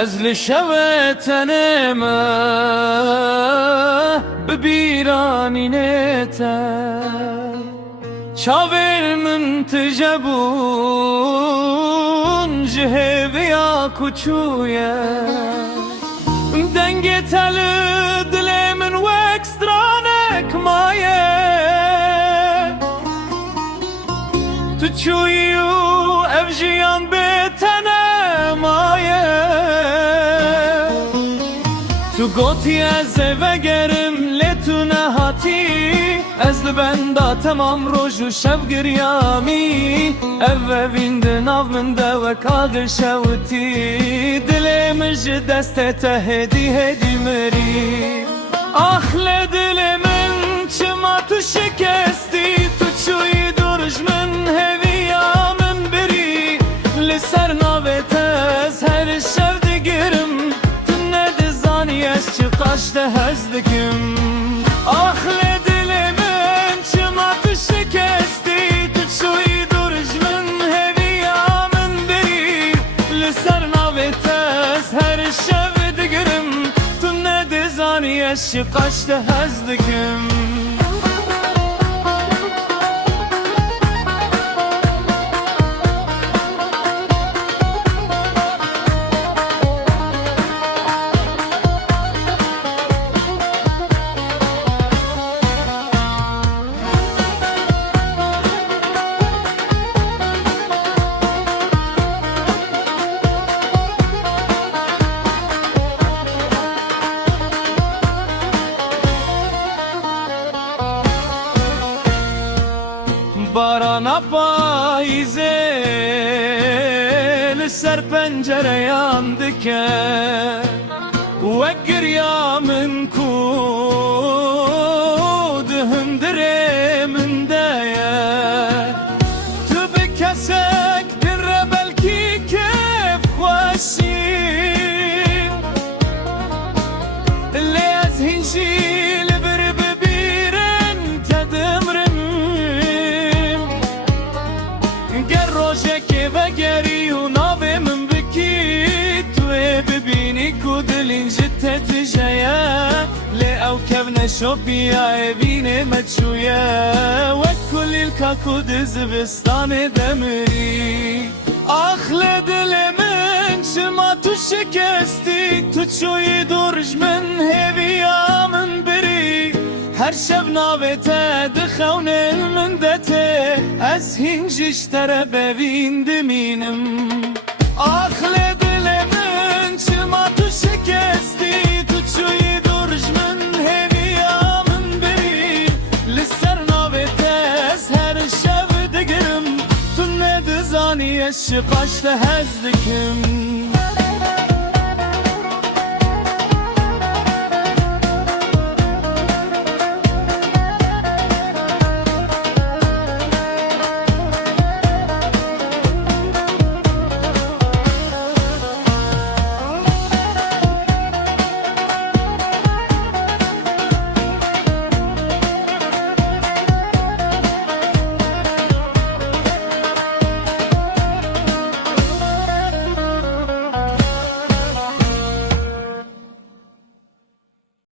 ازل شوت نما ببیرانی نتا چاور من تجبون جهویا کچویا دنگ تل دل من وکسترانک مایه تو چویو افجیان بتنه مایه تو گوتی از وگرم لتو نهاتی از لبندا تمام روز و شب گریامی اوه ویند ناو من دو کادر شوتی دل مج دست تهدی هدی مری آخل دل من چما تو شکستی تو چوی درج من هویا من بری لسر ناوت از هر شب دگرم قاشته هزدکم آخل دل من چما تو شکستی تو چوی درج من هویا من بری لسر ناوت از هر شب دگرم تو ندزانی از چی قاشته هزدکم barana payze لسر پنجره یاندکه و گریامن کود هندره من دایه تو بکسک در بلکی کف خوشیم لی از هنجی لبر ببیرن تدمرن وگری و ناوی من بکی توی ببینی کدلین جتت جایا لی او کب نشو بیای بینه مچویا و کلی الکاکو دزبستان دمری آخل دل من چما تو شکستی تو چوی درج من هویا من بری هر شب ناوته دخونه من دته از هنجش تره بوین دمینم آخل دل من چما تو شکستی تو چوی درج من هویا من بری لسر ناوته از هر شب دگرم تو ندزانی از شقاشت هزدکم